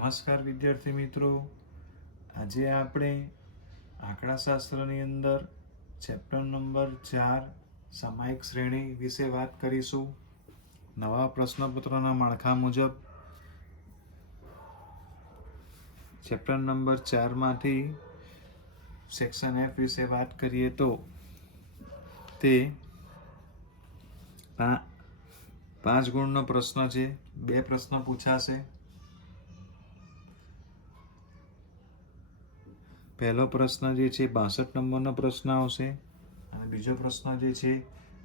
નમસ્કાર વિદ્યાર્થી મિત્રો, આજે આપણે આંકડાશાસ્ત્રની અંદર ચેપ્ટર નંબર 4 સામાયિક શ્રેણી વિશે વાત કરીશું. નવા પ્રશ્નપત્રના માળખા મુજબ ચેપ્ટર નંબર 4માંથી સેક્શન F વિશે વાત કરીએ તો તે 5 ગુણનો પ્રશ્ન છે. 2 પ્રશ્ન પૂછાશે. પહેલો પ્રશ્ન જે છે 62 નંબરનો પ્રશ્ન આવશે અને બીજો પ્રશ્ન જે છે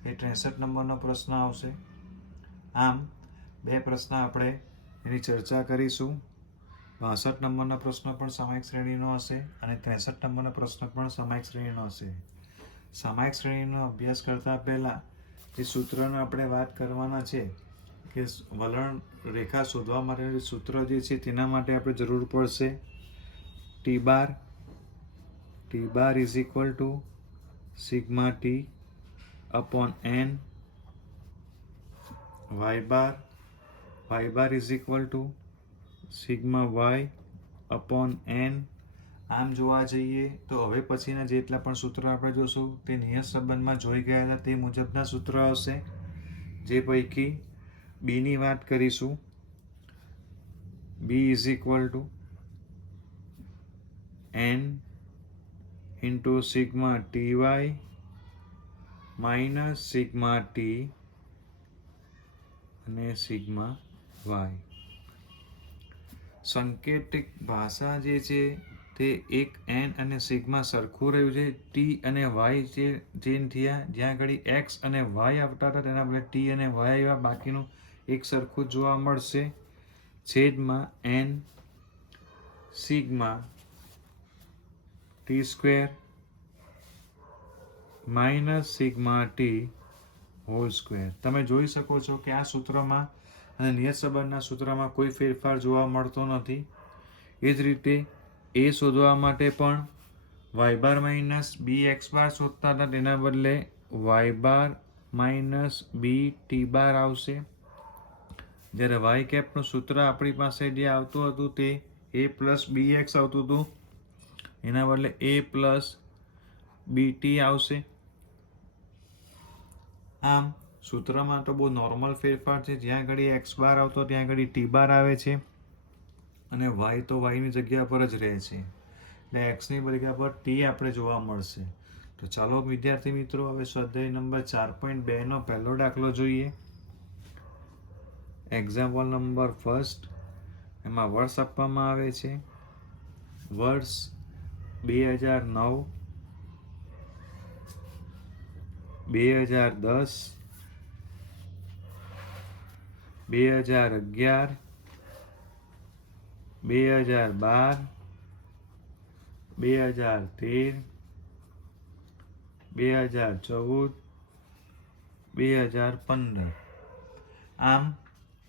એ 63 નંબરનો પ્રશ્ન આવશે. આમ 2 પ્રશ્ન આપણે એની ચર્ચા કરીશું. 62 નંબરનો પ્રશ્ન પણ સામાયિક શ્રેણીનો હશે અને 63 નંબરનો પ્રશ્ન પણ સામાયિક શ્રેણીનો હશે. સામાયિક શ્રેણીનો અભ્યાસ કરતા પહેલાં જે સૂત્રનો આપણે વાત કરવાના છે કે વલણ રેખા શોધવા માટેનું સૂત્ર જે છે તેના માટે આપણે જરૂર પડશે T bar is equal to sigma T upon n. Y bar is equal to sigma Y upon n. આમ જોવા જઈએ તો હવે પછીના જેટલા પણ સૂત્રો આપણે જોશું તે નિયત સંબંધમાં જોઈ ગયા હતા તે મુજબના સૂત્રો હશે. જે પૈકી બીની વાત કરીશું. B is equal to n into sigma ty minus sigma t અને sigma y. સંકેતિક ભાષા જે છે તે એક n અને સિગ્મા સરખું રહ્યું છે. t અને y જે થયા જ્યાં ઘડી x અને y આવતા હતા તેના બદલે t અને y આવ્યા. બાકીનું એક સરખું જોવા મળશે. છેદમાં n sigma t square minus sigma t whole square. તમે જોઈ શકો છો કે આ સૂત્રમાં અને નિયત સંબંધના સૂત્રમાં કોઈ ફેરફાર જોવા મળતો નથી. એ જ રીતે એ શોધવા માટે પણ y બાર માઇનસ બી એક્સ બાર શોધતા હતા તેના બદલે y બાર માઇનસ બી ટી બાર આવશે. જ્યારે વાય કેપનું સૂત્ર આપણી પાસે જે આવતું હતું તે a પ્લસ બી એક્સ આવતું હતું એના બદલે a પ્લસ બી ટી આવશે. આમ સૂત્રમાં તો બહુ નોર્મલ ફેરફાર છે. જ્યાં ઘડી એક્સ બાર આવતો ત્યાં ઘડી ટી બાર આવે છે અને વાય તો વાયની જગ્યા પર જ રહે છે. એટલે એક્સની જગ્યા પર ટી આપણે જોવા મળશે. તો ચાલો વિદ્યાર્થી મિત્રો હવે સ્વાધ્યાય નંબર 4.2નો પહેલો દાખલો જોઈએ. Example number 1. એમાં વર્ષ આપવામાં આવે છે. વર્ષ 2009, 2010, 2011, 2012, 2013, 2014, 2015. આમ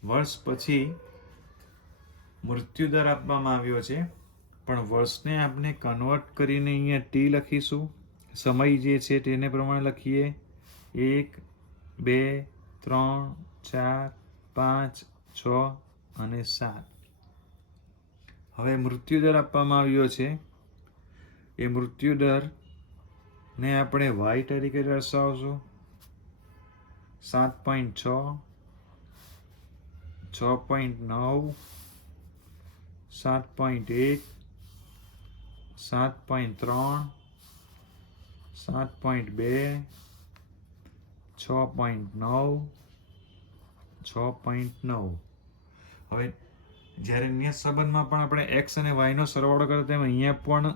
વર્ષ પછી મૃત્યુદર આપવામાં આવ્યો છે પણ વર્ષને આપણે કન્વર્ટ કરીને અહીંયા ટી લખીશું. સમય જે છે તેને પ્રમાણે લખીએ 1, 2, 3, 4, 5, 6 અને 7. હવે મૃત્યુદર આપવામાં આવ્યો છે. એ મૃત્યુદરને આપણે y તરીકે દર્શાવશું. 7.6, 6.9, 7.1, 7.3, 7.2, 6.9, 6.9. હવે જ્યારે નિયત સંબંધમાં પણ આપણે x અને y નો સરવાળો કરતા તેમ અહીંયા પણ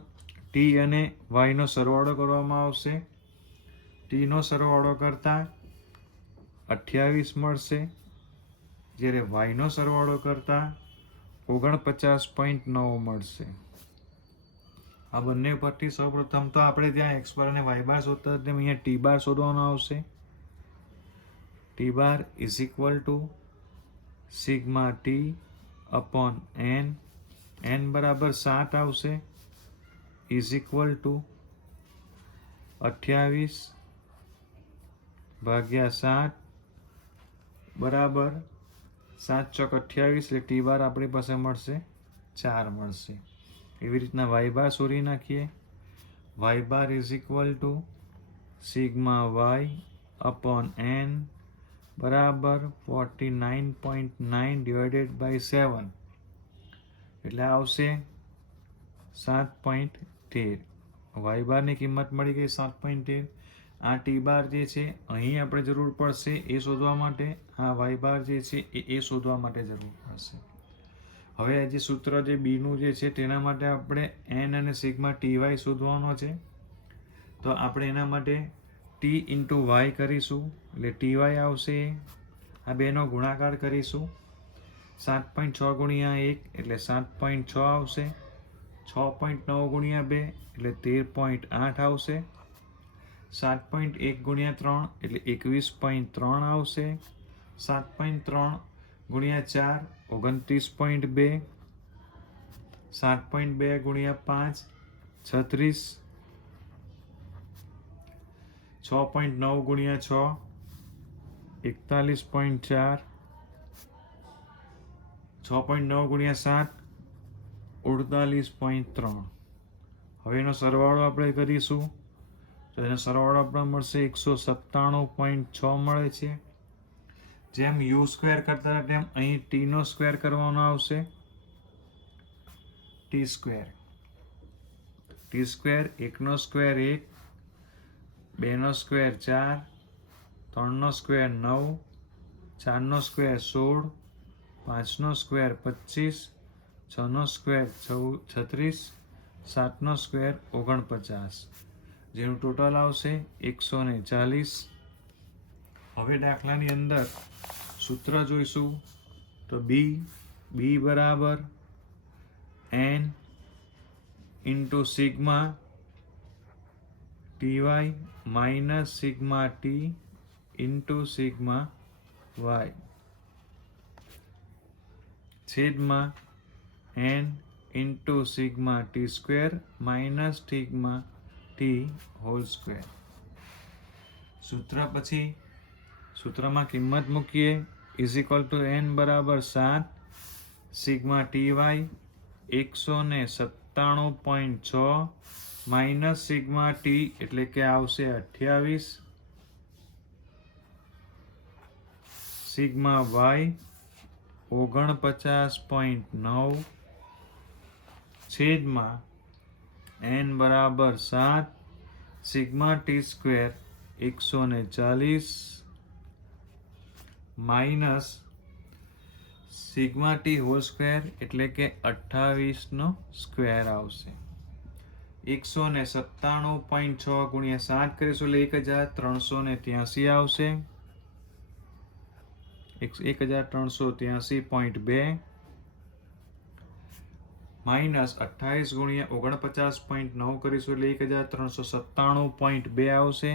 t અને y નો સરવાળો કરવામાં આવશે. t નો સરવાળો કરતા 28 મળશે જ્યારે y નો સરવાળો કરતા 49.9 મળશે. આ બંને પરથી સૌપ્રથમ તો આપણે ત્યાં x બાર અને y બાર શોધતા તેમ અહીંયા t બાર શોધવાનો આવશે. t bar is equal to sigma T upon n. n બરાબર 7 આવશે. ઇઝ ઇક્વલ ટુ 28 ભાગ્યા 7 બરાબર 7 ચોક 28 એટલે ટી બાર આપણી પાસે મળશે 4 મળશે. એવી રીતના વાય બાર શોધી નાખીએ. Y bar is equal to sigma Y upon N બરાબર 49.9 ડિવાઇડેડ બાય 7 એટલે આવશે 7.13. વાય બારની કિંમત મળી ગઈ 7.13. આ ટી બાર જે છે અહીં આપણે જરૂર પડશે એ શોધવા માટે, આ વાય બાર જે છે એ શોધવા માટે જરૂર પડશે. હવે આ જે સૂત્ર જે બીનું જે છે તેના માટે આપણે એન અને સિગ્મા ટી વાય શોધવાનો છે. તો આપણે એના માટે ટી ઇન્ટુ વાય કરીશું એટલે ટી વાય આવશે. આ બેનો ગુણાકાર કરીશું. 7.6 ગુણ્યા 1 એટલે 7.6 આવશે. 6.9 ગુણ્યા 2 એટલે 13.8 આવશે. 7.1 ગુણ્યા 3 એટલે 21.3 આવશે. 7.3 ગુણ્યા 4 29.2. 7.2 ગુણ્યા 5 36. 6.9 ગુણ્યા 6 41.4. 6.9 ગુણ્યા 7 48.3. હવે એનો સરવાળો આપણે કરીશું તો એનો સરવાળો આપણે મળશે 197.6 મળે છે. જેમ યુ સ્ક્વેર કરતા હતા તેમ અહીં ટી નો સ્ક્વેર કરવાનો આવશે. ટી સ્ક્વેર 1 નો સ્ક્વેર 1, 2 નો સ્ક્વેર 4, 3 નો સ્ક્વેર 9, 4 નો સ્ક્વેર 16, 5 નો સ્ક્વેર 25, 6 નો સ્ક્વેર 36, 7 નો સ્ક્વેર 49, જેનું ટોટલ આવશે 140. હવે દાખલાની અંદર સૂત્ર જોઈશું તો બી બરાબર n into sigma t y minus sigma t into sigma y છેદમાં n into sigma t square minus sigma t whole square. સૂત્રમાં કિંમત મૂકીએ. ઇઝ ઇક્વલ ટુ એન બરાબર 7, sigma t y 197.6 minus sigma t એટલે કે આવશે 28, sigma Y 49.9 છેદમાં N બરાબર 7, sigma t square 140 minus sigma t whole square એટલે કે 28 નો સ્ક્વેર આવશે. 197.6 ગુણ્યા 7 કરીશું એટલે 1383 આવશે. 1383.2 માઇનસ 28 ગુણ્યા 49.9 કરીશું એટલે 1397.2 આવશે.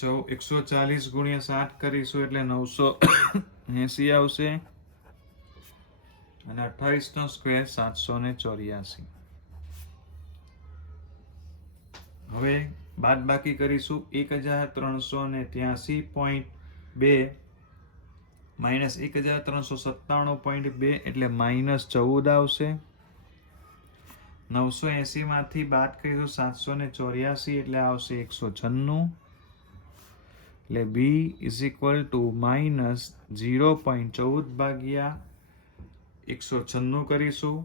140 ગુણ્યા 7 કરીશું એટલે 980 આવશે અને 28 નો સ્ક્વેર 784. હવે બાદ બાકી કરીશું. 1383.2 માઇનસ 1397.2 એટલે માઇનસ 14 આવશે. 980 માંથી બાદ કરીશું 784 એટલે આવશે 196. એટલે B is equal to minus 0.14 ભાગ્યા 196 કરીશું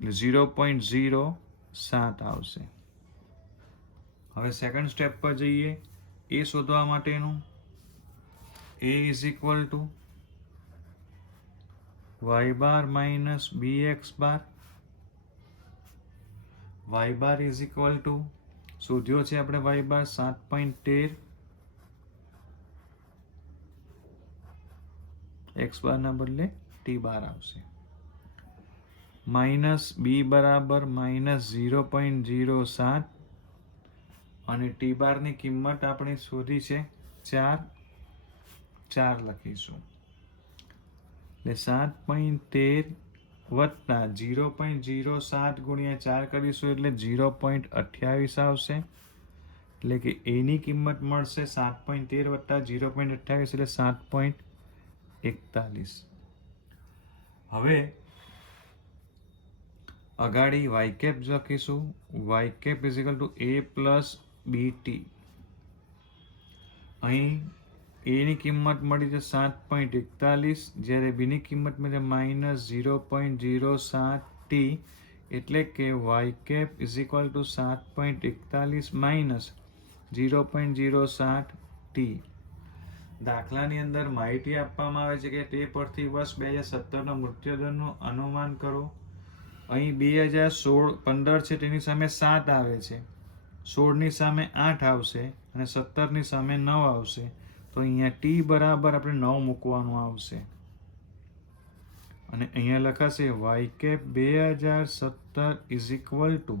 એટલે 0.07 આવશે. હવે સેકન્ડ સ્ટેપ પર જઈએ. એ શોધવા માટેનું a is equal to y bar minus b x bar. Y bar is equal to શોધ્યો છે આપણે વાય બાર 7.13, એક્સ બારના બદલે ટી બાર આવશે. માઇનસ બી બરાબર માઇનસ 0.07 અને ટી બારની કિંમત આપણે શોધી છે 4 લખીશું એટલે 7.13 વત્તા 0.07 ગુણ્યા 4 કરીશું એટલે 0.28 આવશે. એટલે કે એની કિંમત મળશે 7.13 વત્તા 0.28 એટલે 7.41. હવે અગાડી વાય કેપ લખીશું. Y cap is equal to A plus B T. અહીં એની કિંમત મળી છે 7.41, જ્યારે બીની કિંમત મળી માઇનસ 0.07t, એટલે કે Y cap is equal to 7.41 minus 0.07t. દાખલાની અંદર માહિતી આપવામાં આવે છે કે તે પરથી વર્ષ 2017નો મૃત્યુદરનું અનુમાન કરો. અહીં 2015 છે તેની સામે 7 આવે છે, 16ની સામે 8 આવશે અને 17ની સામે 9 આવશે. તો અહીંયા ટી બરાબર આપણે 9 મૂકવાનું આવશે અને અહીંયા લખાશે Y cap 2017 is equal to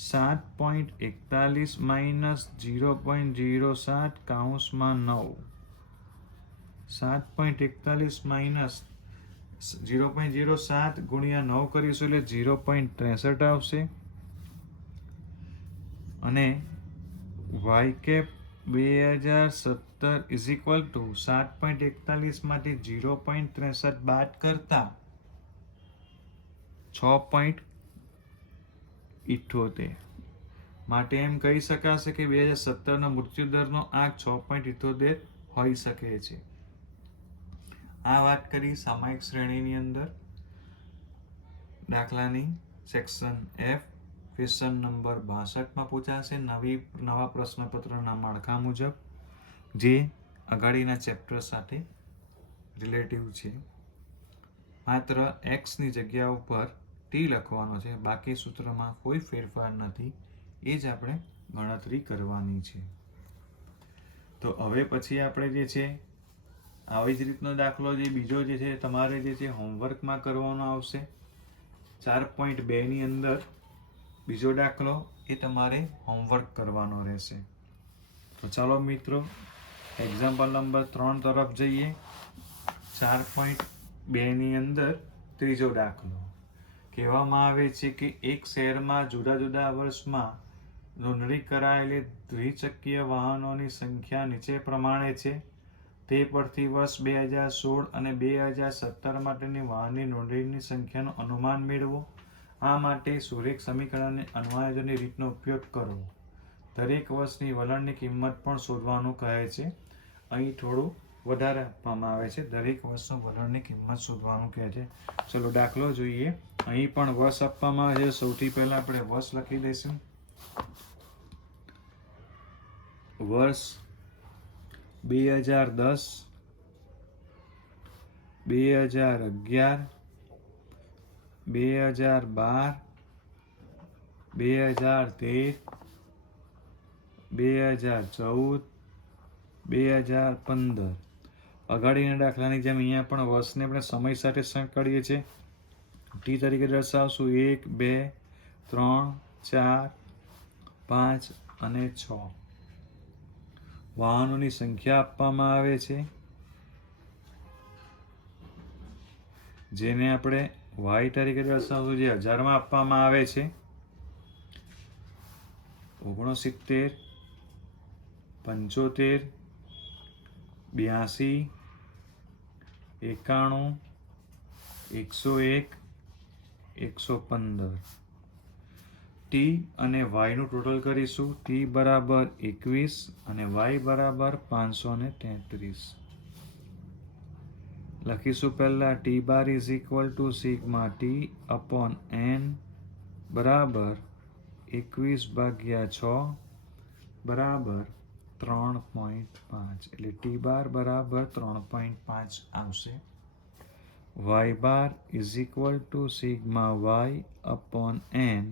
7.41 minus 0.07 કૌંસમાં 9. 7.41 માઇનસ 0.07 ગુણ્યા 9 કરીશું એટલે 0.63 આવશે. અને Y cap 2017 is equal to 7.41 માંથી 0.63 બાદ કરતા 6.78, માટે એમ કહી શકાશે કે 2017નો મૃત્યુદરનો આંક 6.78 હોઈ શકે છે. આ વાત કરી સામાયિક શ્રેણીની અંદર દાખલાની સેક્શન F ક્વેશ્ચન નંબર 62માં પૂછાશે નવા પ્રશ્નપત્રના માળખા મુજબ, જે અગાડીના ચેપ્ટર સાથે રિલેટિવ છે. માત્ર એક્સની જગ્યા ઉપર ટી લખવાનો છે, બાકી સૂત્રમાં કોઈ ફેરફાર નથી, એ જ આપણે ગણતરી કરવાની છે. તો હવે પછી આપણે જે છે આવી જ રીતનો દાખલો જે બીજો જે છે તમારે જે છે હોમવર્કમાં કરવાનો આવશે. 4.2 ની અંદર બીજો દાખલો એ તમારે હોમવર્ક કરવાનો રહેશે. તો ચાલો મિત્રો એક્ઝામ્પલ નંબર 3 તરફ જઈએ. 4.2 ની અંદર ત્રીજો દાખલો કહેવામાં આવે છે કે એક શહેરમાં જુદા જુદા વર્ષમાં નોંધણી કરાયેલી દ્વિચક્રીય વાહનોની સંખ્યા નીચે પ્રમાણે છે. તે પરથી વર્ષ 2016 અને 2017 માટેની વાહનની નોંધણીની સંખ્યાનું અનુમાન મેળવો. આ માટે સુરેખ સમીકરણને અન્વયની રીતનો ઉપયોગ કરો. દરેક વર્ષની વલણની કિંમત પણ શોધવાનું કહે છે. અહીં થોડું વધારે આપવામાં આવે છે, દરેક વર્ષનું વલણની કિંમત શોધવાનું કહે છે. ચલો દાખલો જોઈએ. અહીં પણ વર્ષ આપવામાં આવે છે. સૌથી પહેલા આપણે વર્ષ લખી દઈશું. વર્ષ 2010, 2011, 2012, 2013, 2014, 2015. અગાડીના દાખલાની જેમ અહીંયા પણ વર્ષને આપણે સમય સાથે સંકળીએ છીએ. ટી તરીકે દર્શાવશું 1, 2, 3, 4, 5 અને 6. વાહનોની સંખ્યા આપવામાં આવે છે, જેને આપણે વાય તરીકે દર્શાવશું, જે હજારમાં આપવામાં આવે છે. 69, 75, 82, 91, 101, 115. ટી અને વાયનું ટોટલ કરીશું. ટી બરાબર 21 અને વાય બરાબર 533. લખીશું પહેલા T bar is equal to sigma T upon N બરાબર 21/6 બરાબર 3.5, એટલે ટી બાર બરાબર 3.5 આવશે. Y bar is equal to sigma Y upon N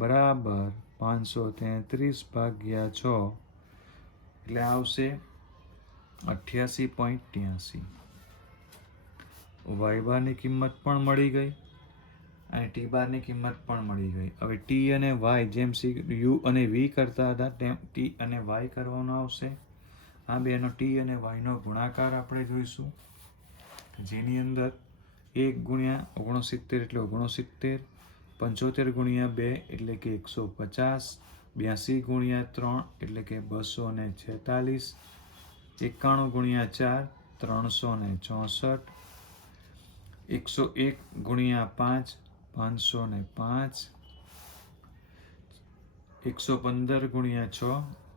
બરાબર 533/6, એટલે આવશે 88.83. વાય બારની કિંમત પણ મળી ગઈ અને ટી બારની કિંમત પણ મળી ગઈ. હવે ટી અને વાય જેમ યુ અને વી કરતા હતા તેમ ટી અને વાય કરવાનો આવશે. આ બેનો ટી અને વાયનો ગુણાકાર આપણે જોઈશું, જેની અંદર 1 ગુણ્યા 69 એટલે 69, 75 ગુણ્યા 2 એટલે કે 150, 82 ગુણ્યા 3 એટલે કે 246, 91 ગુણ્યા 4 364, 101 ગુણ્યા 5 505, 115 ગુણ્યા 6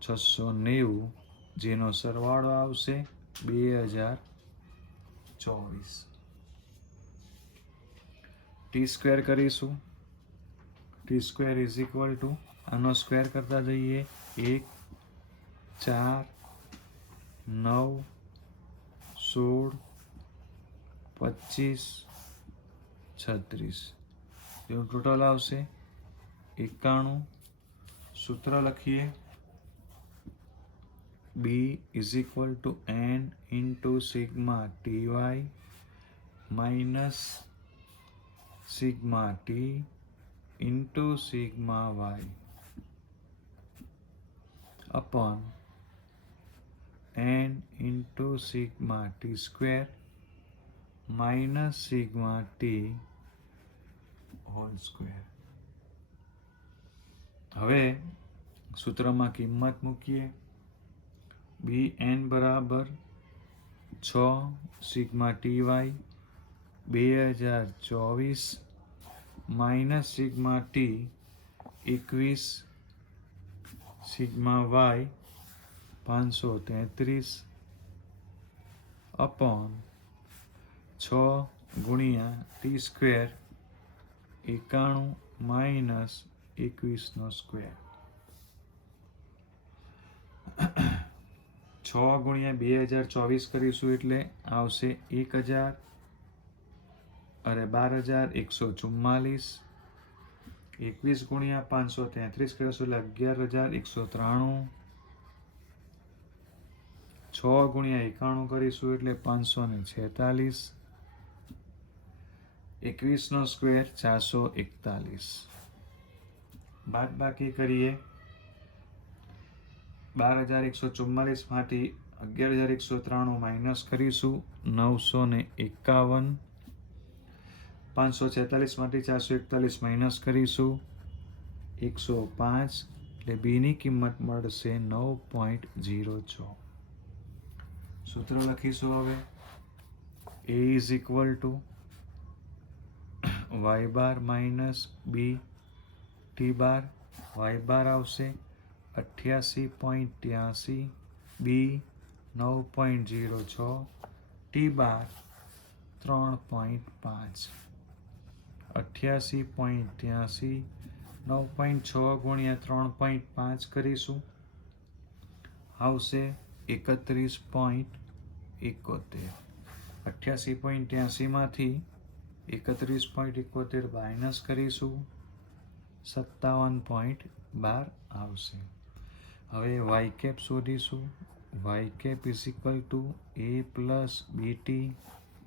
690, જેનો સરવાળો આવશે 2024. ટી સ્ક્વેર કરીશું. T square is equal two આનો સ્ક્વેર કરતા જઈએ 1 4 9 16 25 36, એનું ટોટલ આવશે 91. સૂત્ર લખીએ B is equal two n into sigma ty minus sigma t into sigma y upon n into sigma t square minus sigma t whole square. હવે સૂત્રમાં કિંમત મૂકીએ. bn બરાબર 6 sigma ty 2024 minus sigma t 21 sigma y 533 upon 6 ગુણ્યા T square 91 minus 21 નો square. 6 ગુણ્યા 2024 કરીશું એટલે આવશે 12,144. 21 ગુણ્યા 533 કરીશું એટલે 11,193. 6 ગુણ્યા 91 કરીશું એટલે 546. 21 નો સ્ક્વેર 441. બાદ બાકી કરીએ. 12,144 માંથી 11,193 માઇનસ કરીશું 951. 546 માંથી 441 માઇનસ કરીશું 105, એટલે બીની કિંમત મળશે 9.06. સૂત્ર લખીશું હવે. a is equal two y bar minus b t bar. y બાર આવશે 88.83, b 9.06, t બાર 3.5. 88.83 9.6 ગુણ્યા 3.5 કરીશું આવશે 31.71. 88.83 માંથી 31.71 માઇનસ કરીશું 57.12 આવશે. હવે y કેપ શોધીશું. y cap is equal to a plus bt.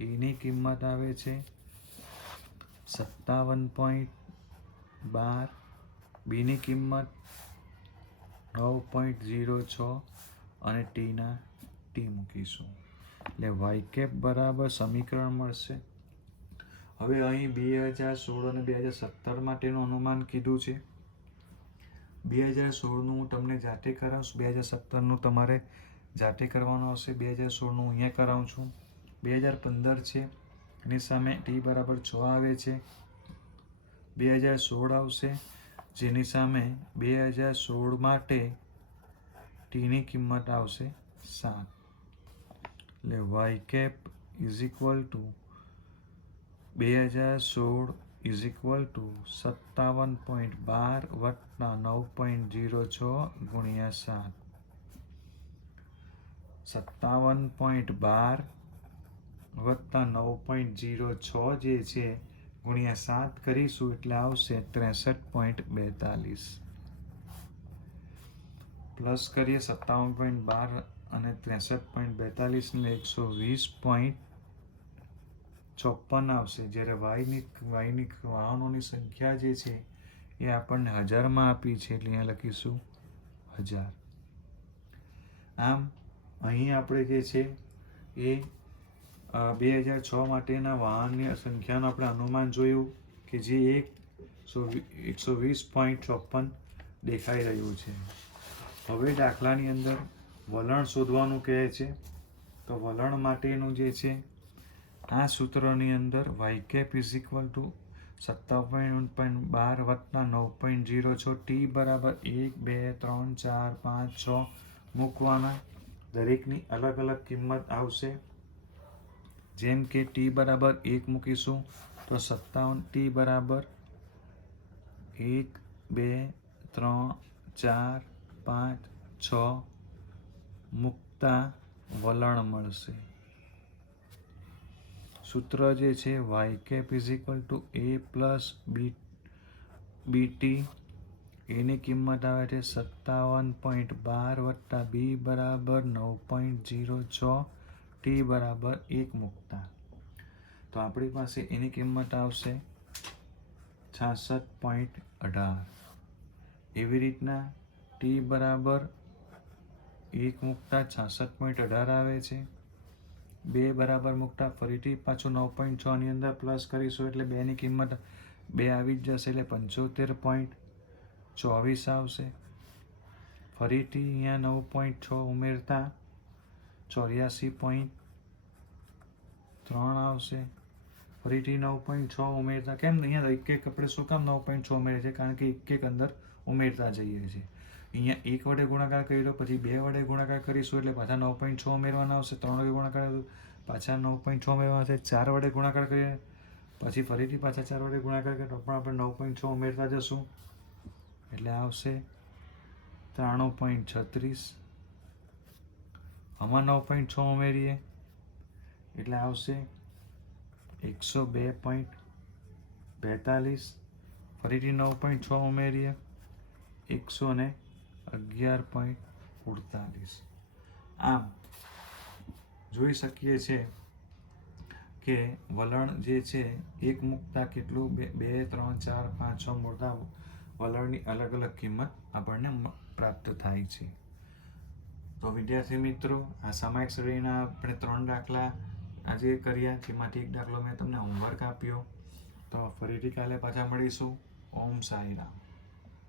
એની કિંમત આવે છે 57.12, બીની કિંમત 9.06 અને ટીના ટી મૂકીશું એટલે વાય કેપ બરાબર સમીકરણ મળશે. હવે અહીં 2016 અને 2017 માટેનું અનુમાન કીધું છે. 2016નું હું તમને જાતે કરાવું છું, 2017નું તમારે જાતે કરવાનું આવશે. 2016નું અહીંયા કરાવું છું. 2015 છે એની સામે ટી બરાબર 6 આવે છે. 2016 આવશે જેની સામે 2016 માટે ટીની કિંમત આવશે 7. એટલે Y cap is equal to 2016 is equal to 57.12 વત્તા 9.06 ગુણ્યા 7. 57.12 વત્તા 9.06 જે છે ગુણ્યા 7 કરીશું એટલે આવશે 63.42. પ્લસ કરીએ 57.12 અને 63.42 ને 120.54 આવશે. જ્યારે વાયની વાહનોની સંખ્યા જે છે એ આપણને 1000માં આપી છે એટલે અહીંયા લખીશું 1000. આમ અહીં આપણે જે છે એ 2006 માટેના વાહનની સંખ્યાનું આપણે અનુમાન જોયું કે જે 120.54 દેખાઈ રહ્યું છે. હવે દાખલાની અંદર વલણ શોધવાનું કહે છે. તો વલણ માટેનું જે છે આ સૂત્રની અંદર y cap is equal to 57.12 વત્તા 9.06 ટી બરાબર 1 2 3 4 5 6 મૂકવાના. દરેકની અલગ અલગ કિંમત આવશે. જેમ કે ટી બરાબર 1 મૂકીશું તો 57 ટી બરાબર 1 2 3 4 5 6 મૂકતા વલણ મળશે. સૂત્ર જે છે y cap is equal to a plus b t, એની કિંમત આવે છે 57.12 વત્તા બી બરાબર 9.06 ટી બરાબર 1 મૂકતા. તો આપણી પાસે એની કિંમત આવશે 66.18. એવી રીતના ટી બરાબર 1 મૂકતા 66.18 આવે છે. 2 બરાબર મૂકતા ફરીથી પાછું 9.6 ની અંદર પ્લસ કરીશું એટલે 2 ની કિંમત 2 આવી જ જશે એટલે 75.24 આવશે. ફરીથી અહીંયા 9.6 ઉમેરતા 84.3 આવશે. ફરીથી 9.6 ઉમેરતા કેમ અહીંયા એક એક આપણે શું કામ 9.6 ઉમેરે છે? કારણ કે એક અંદર ઉમેરતા જઈએ છીએ. અહીંયા 1 વડે ગુણાકાર કરી દો, પછી 2 વડે ગુણાકાર કરીશું એટલે પાછા 9.6 ઉમેરવાના આવશે. 3 વડે ગુણાકાર પાછા 9.6 ઉમેરવાના છે. 4 વડે ગુણાકાર કરીએ પછી ફરીથી પાછા 4 વડે ગુણાકાર કરીએ તો પણ આપણે 9.6 ઉમેરતા જશું એટલે આવશે 93.36. આમાં 9.6 ઉમેરીએ એટલે આવશે 102.42. ફરીથી 9.6 ઉમેરીએ 111.48. આમ જોઈ શકીએ છીએ કે વલણ જે છે એક મૂકતા કેટલું 2 3 4 5 6 મૂકતા વલણની અલગ અલગ કિંમત આપણને પ્રાપ્ત થાય છે. તો વિદ્યાર્થી મિત્રો, આ સામાયિક શ્રેણીના આપણે 3 દાખલા આજે કર્યા, જેમાંથી એક દાખલો મેં તમને હોમવર્ક આપ્યો. તો ફરીથી કાલે પાછા મળીશું. ઓમ સાંઈરામ.